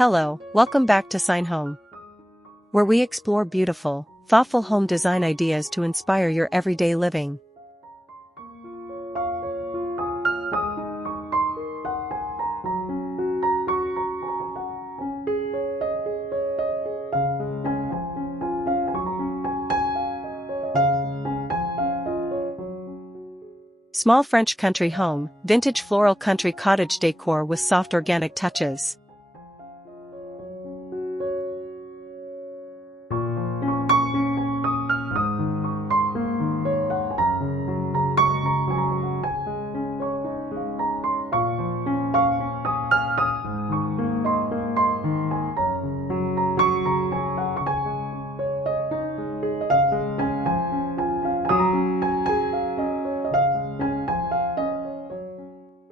Hello, welcome back to Sign Home, where we explore beautiful, thoughtful home design ideas to inspire your everyday living. Small French country home, vintage floral country cottage decor with soft organic touches.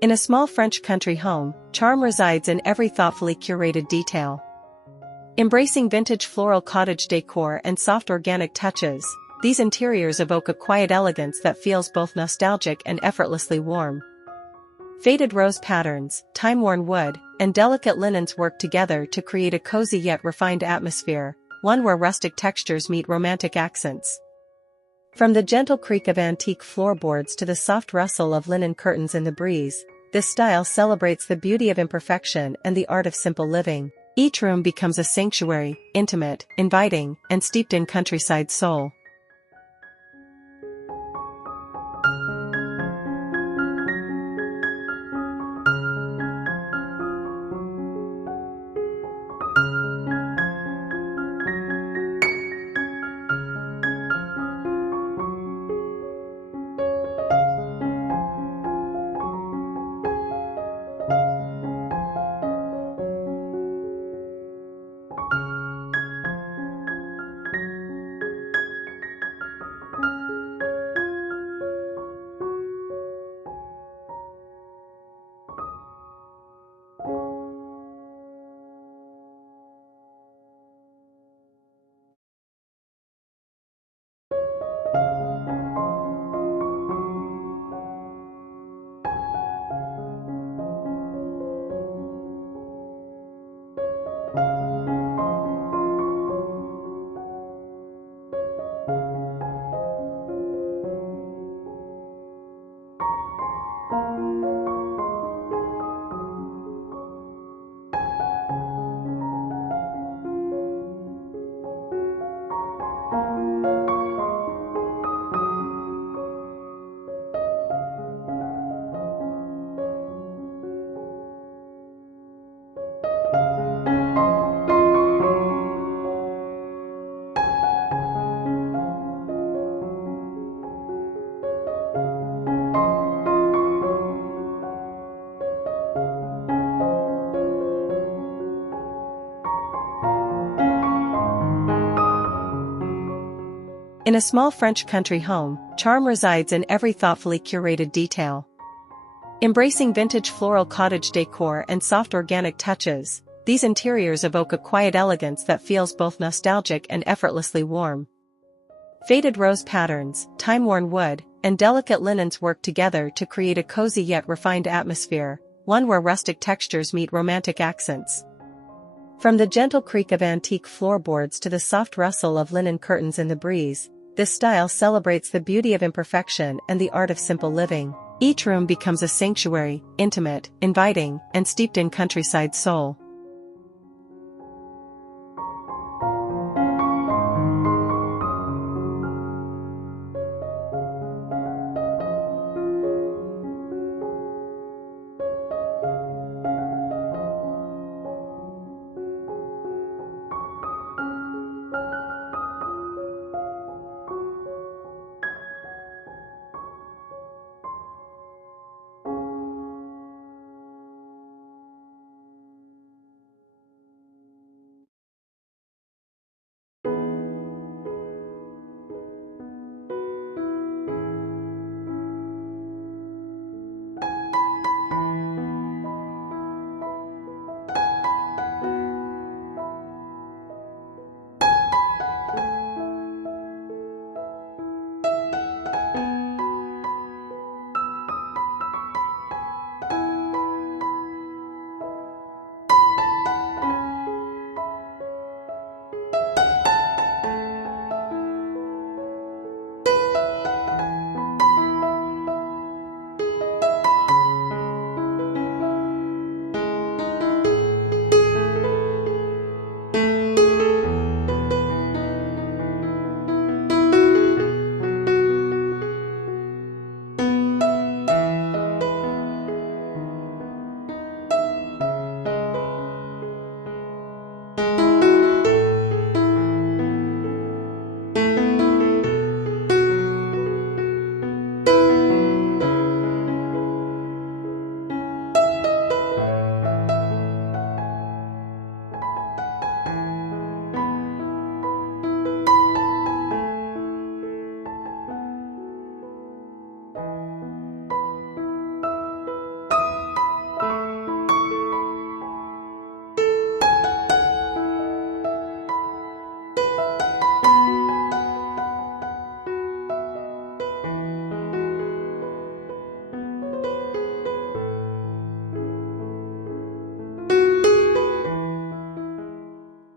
In a small French country home, charm resides in every thoughtfully curated detail. Embracing vintage floral cottage decor and soft organic touches, these interiors evoke a quiet elegance that feels both nostalgic and effortlessly warm. Faded rose patterns, time-worn wood, and delicate linens work together to create a cozy yet refined atmosphere, one where rustic textures meet romantic accents. From the gentle creak of antique floorboards to the soft rustle of linen curtains in the breeze, this style celebrates the beauty of imperfection and the art of simple living. Each room becomes a sanctuary, intimate, inviting, and steeped in countryside soul. In a small French country home, charm resides in every thoughtfully curated detail. Embracing vintage floral cottage decor and soft organic touches, these interiors evoke a quiet elegance that feels both nostalgic and effortlessly warm. Faded rose patterns, time-worn wood, and delicate linens work together to create a cozy yet refined atmosphere, one where rustic textures meet romantic accents. From the gentle creak of antique floorboards to the soft rustle of linen curtains in the breeze, this style celebrates the beauty of imperfection and the art of simple living. Each room becomes a sanctuary, intimate, inviting, and steeped in countryside soul.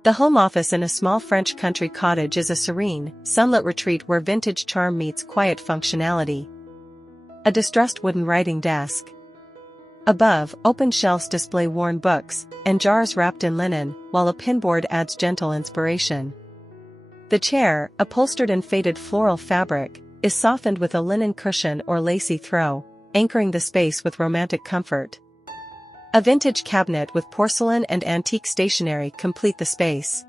The home office in a small French country cottage is a serene, sunlit retreat where vintage charm meets quiet functionality. A distressed wooden writing desk. Above, open shelves display worn books, and jars wrapped in linen, while a pinboard adds gentle inspiration. The chair, upholstered in faded floral fabric, is softened with a linen cushion or lacy throw, anchoring the space with romantic comfort. A vintage cabinet with porcelain and antique stationery complete the space.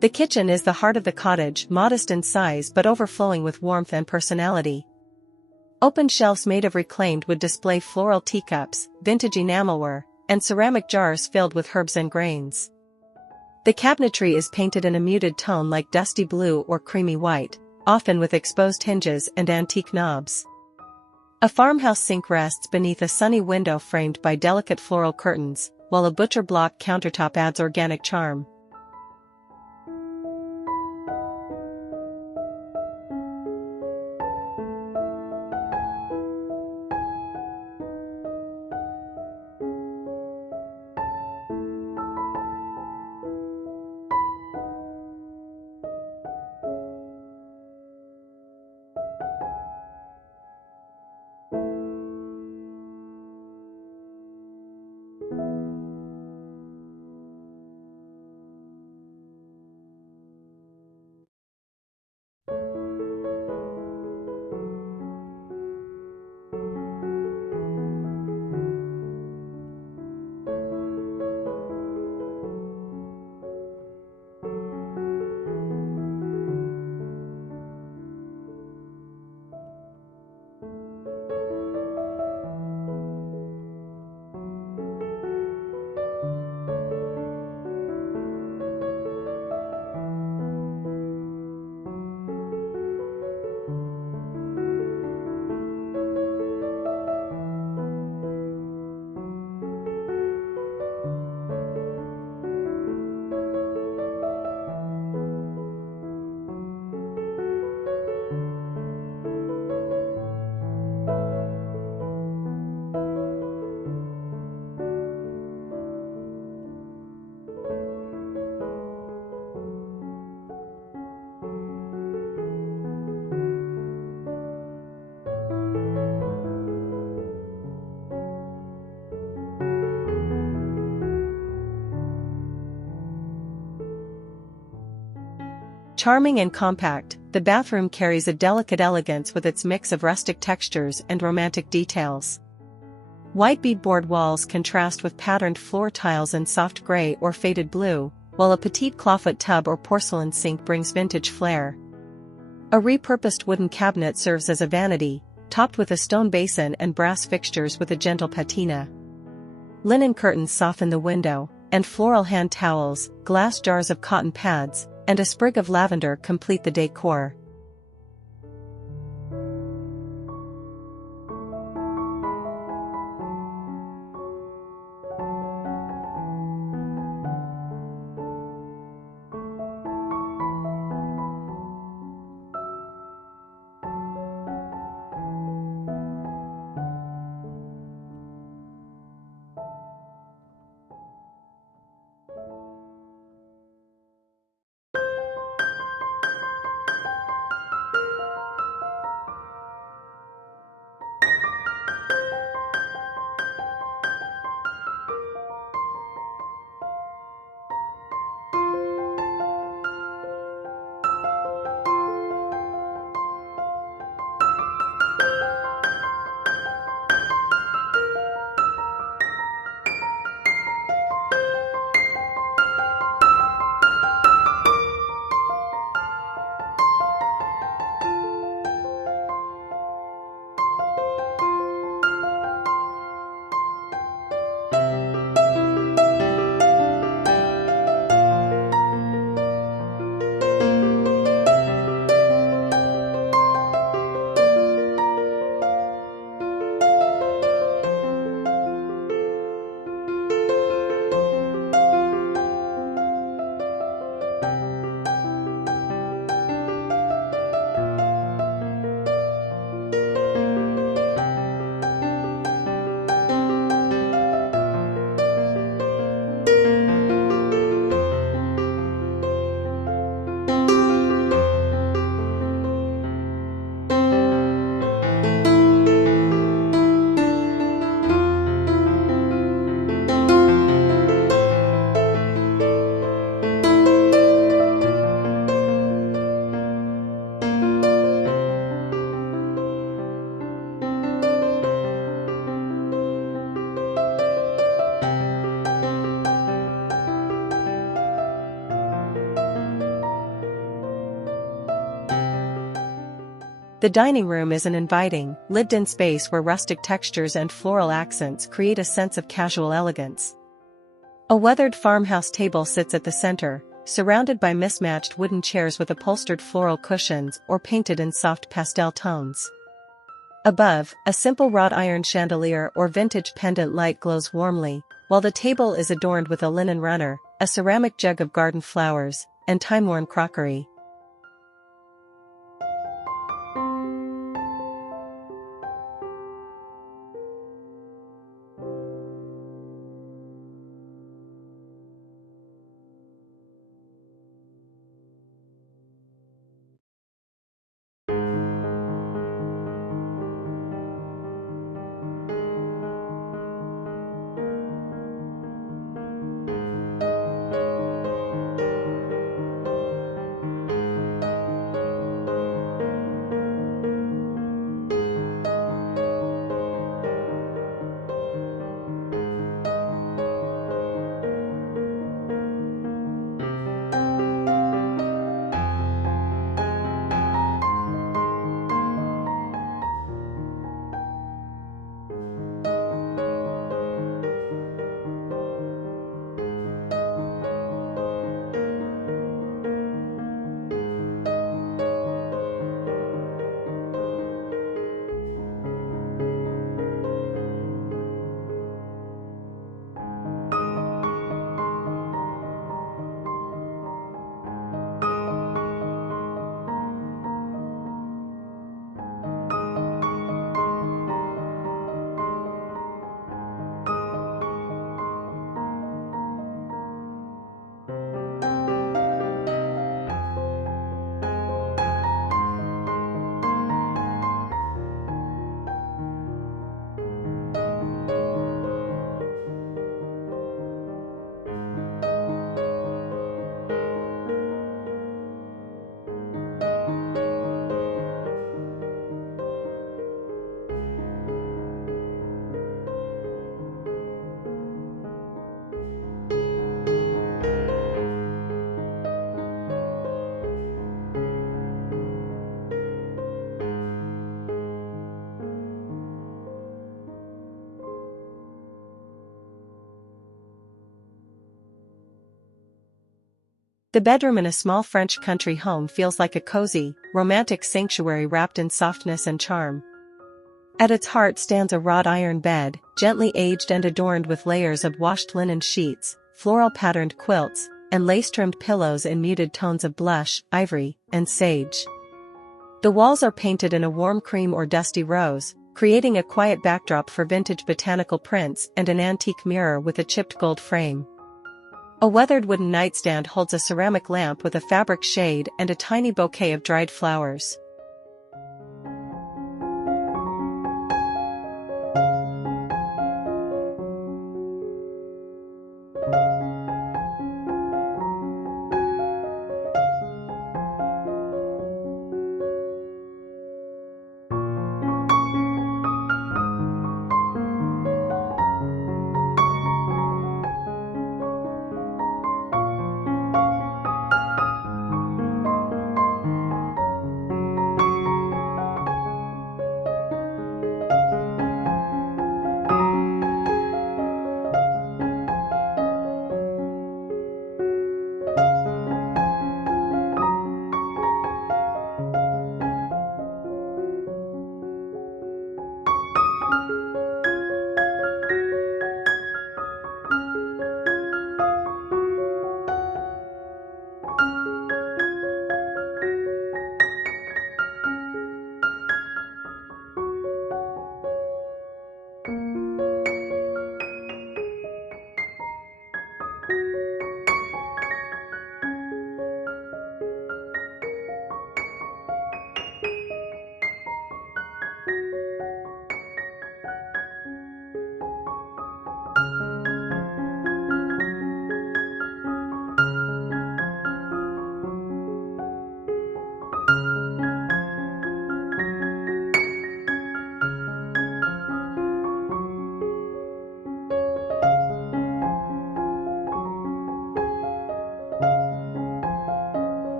The kitchen is the heart of the cottage, modest in size but overflowing with warmth and personality. Open shelves made of reclaimed wood display floral teacups, vintage enamelware, and ceramic jars filled with herbs and grains. The cabinetry is painted in a muted tone like dusty blue or creamy white, often with exposed hinges and antique knobs. A farmhouse sink rests beneath a sunny window framed by delicate floral curtains, while a butcher block countertop adds organic charm. Charming and compact, the bathroom carries a delicate elegance with its mix of rustic textures and romantic details. White beadboard walls contrast with patterned floor tiles in soft gray or faded blue, while a petite clawfoot tub or porcelain sink brings vintage flair. A repurposed wooden cabinet serves as a vanity, topped with a stone basin and brass fixtures with a gentle patina. Linen curtains soften the window, and floral hand towels, glass jars of cotton pads, and a sprig of lavender complete the decor. The dining room is an inviting, lived-in space where rustic textures and floral accents create a sense of casual elegance. A weathered farmhouse table sits at the center, surrounded by mismatched wooden chairs with upholstered floral cushions or painted in soft pastel tones. Above, a simple wrought iron chandelier or vintage pendant light glows warmly, while the table is adorned with a linen runner, a ceramic jug of garden flowers, and time-worn crockery. The bedroom in a small French country home feels like a cozy, romantic sanctuary wrapped in softness and charm. At its heart stands a wrought iron bed, gently aged and adorned with layers of washed linen sheets, floral-patterned quilts, and lace-trimmed pillows in muted tones of blush, ivory, and sage. The walls are painted in a warm cream or dusty rose, creating a quiet backdrop for vintage botanical prints and an antique mirror with a chipped gold frame. A weathered wooden nightstand holds a ceramic lamp with a fabric shade and a tiny bouquet of dried flowers.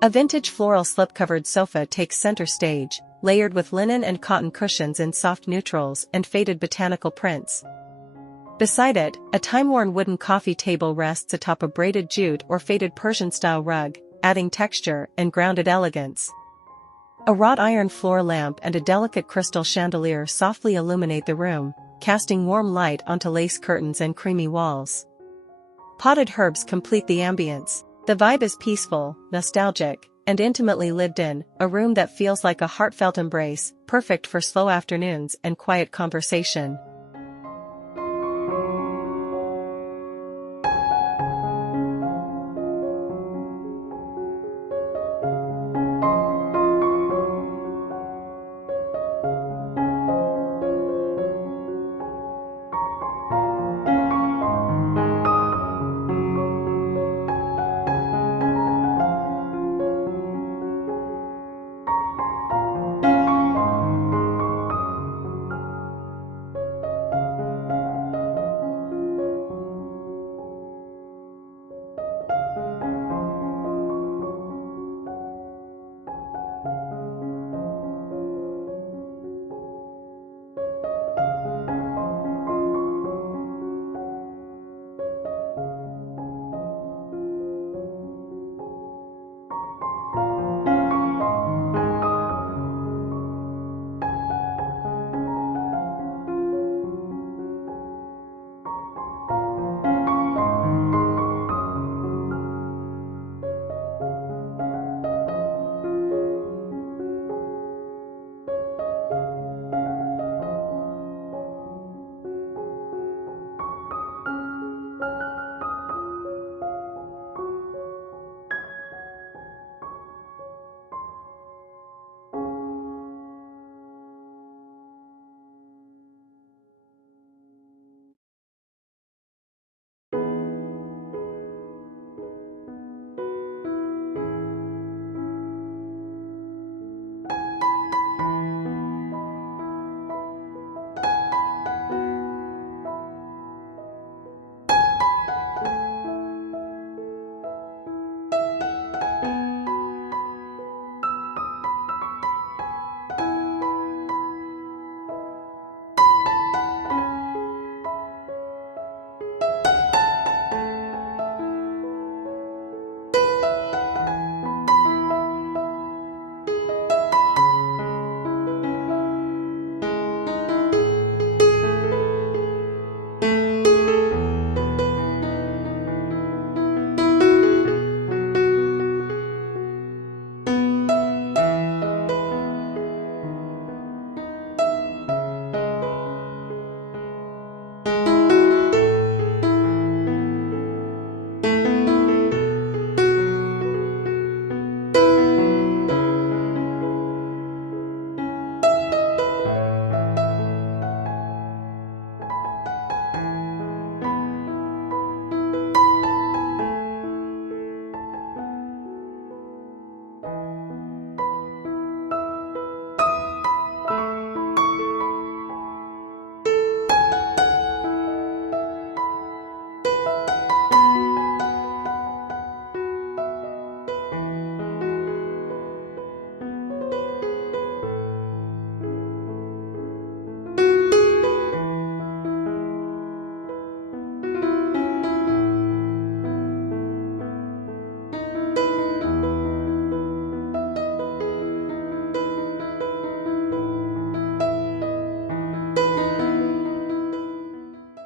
A vintage floral slip-covered sofa takes center stage, layered with linen and cotton cushions in soft neutrals and faded botanical prints. Beside it, a time-worn wooden coffee table rests atop a braided jute or faded Persian-style rug, adding texture and grounded elegance. A wrought iron floor lamp and a delicate crystal chandelier softly illuminate the room, casting warm light onto lace curtains and creamy walls. Potted herbs complete the ambience. The vibe is peaceful, nostalgic, and intimately lived in, a room that feels like a heartfelt embrace, perfect for slow afternoons and quiet conversation.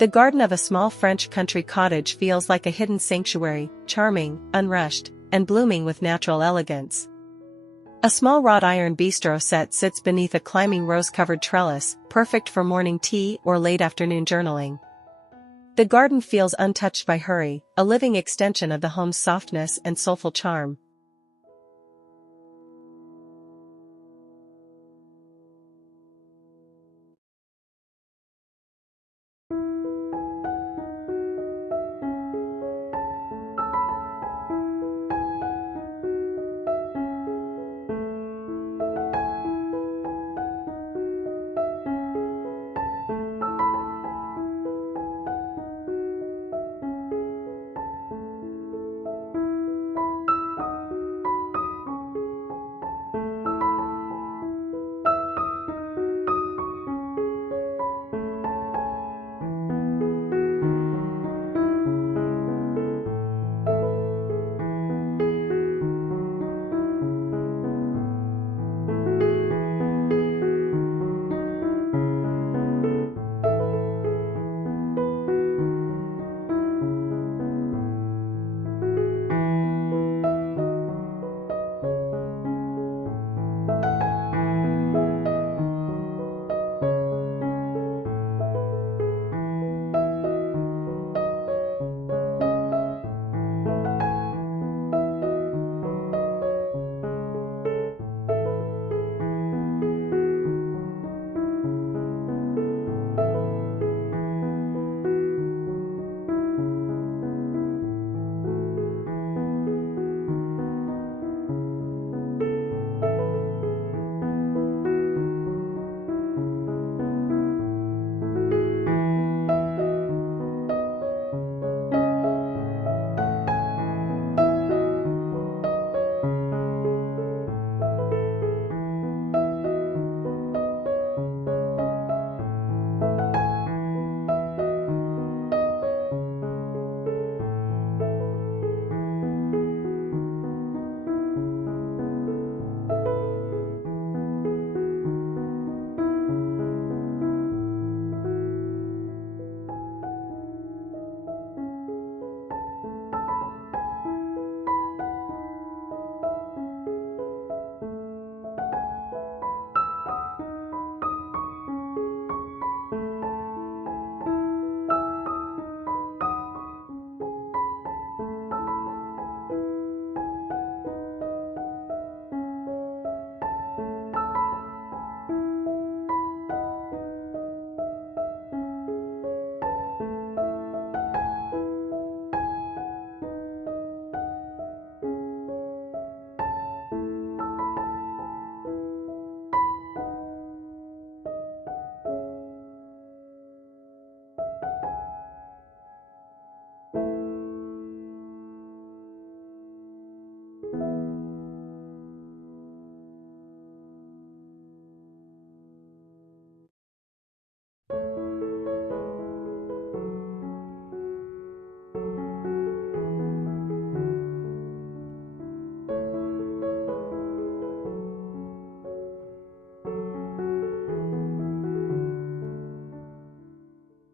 The garden of a small French country cottage feels like a hidden sanctuary, charming, unrushed, and blooming with natural elegance. A small wrought iron bistro set sits beneath a climbing rose-covered trellis, perfect for morning tea or late afternoon journaling. The garden feels untouched by hurry, a living extension of the home's softness and soulful charm.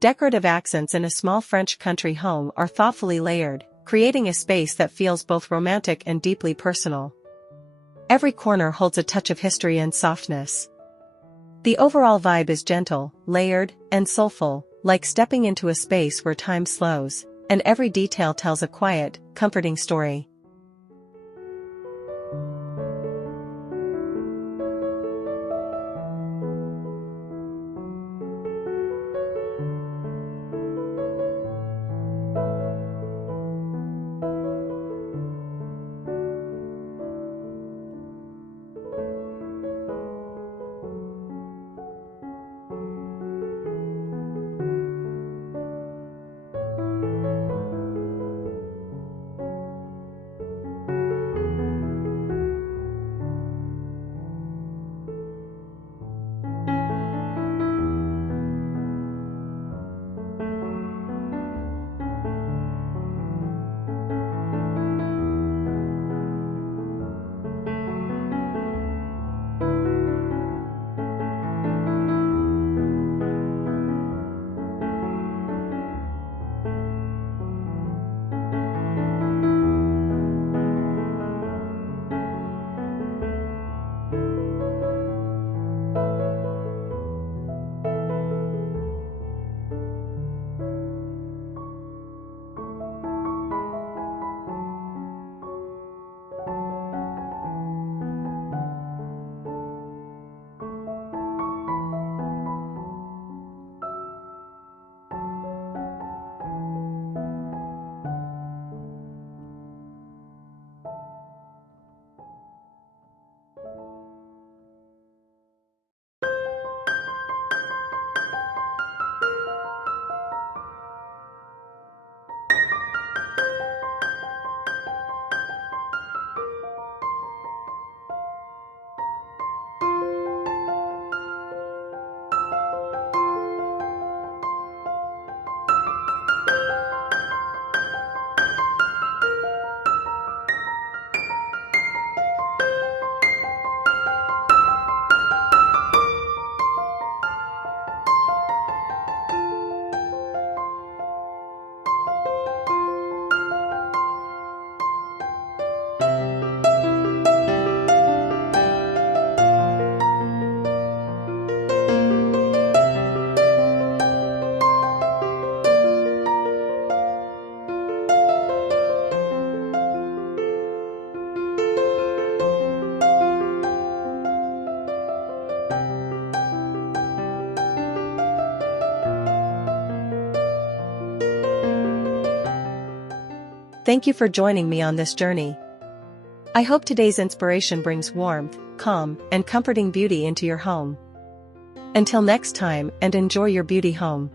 Decorative accents in a small French country home are thoughtfully layered, creating a space that feels both romantic and deeply personal. Every corner holds a touch of history and softness. The overall vibe is gentle, layered, and soulful, like stepping into a space where time slows, and every detail tells a quiet, comforting story. Thank you for joining me on this journey. I hope today's inspiration brings warmth, calm, and comforting beauty into your home. Until next time, and enjoy your beauty home.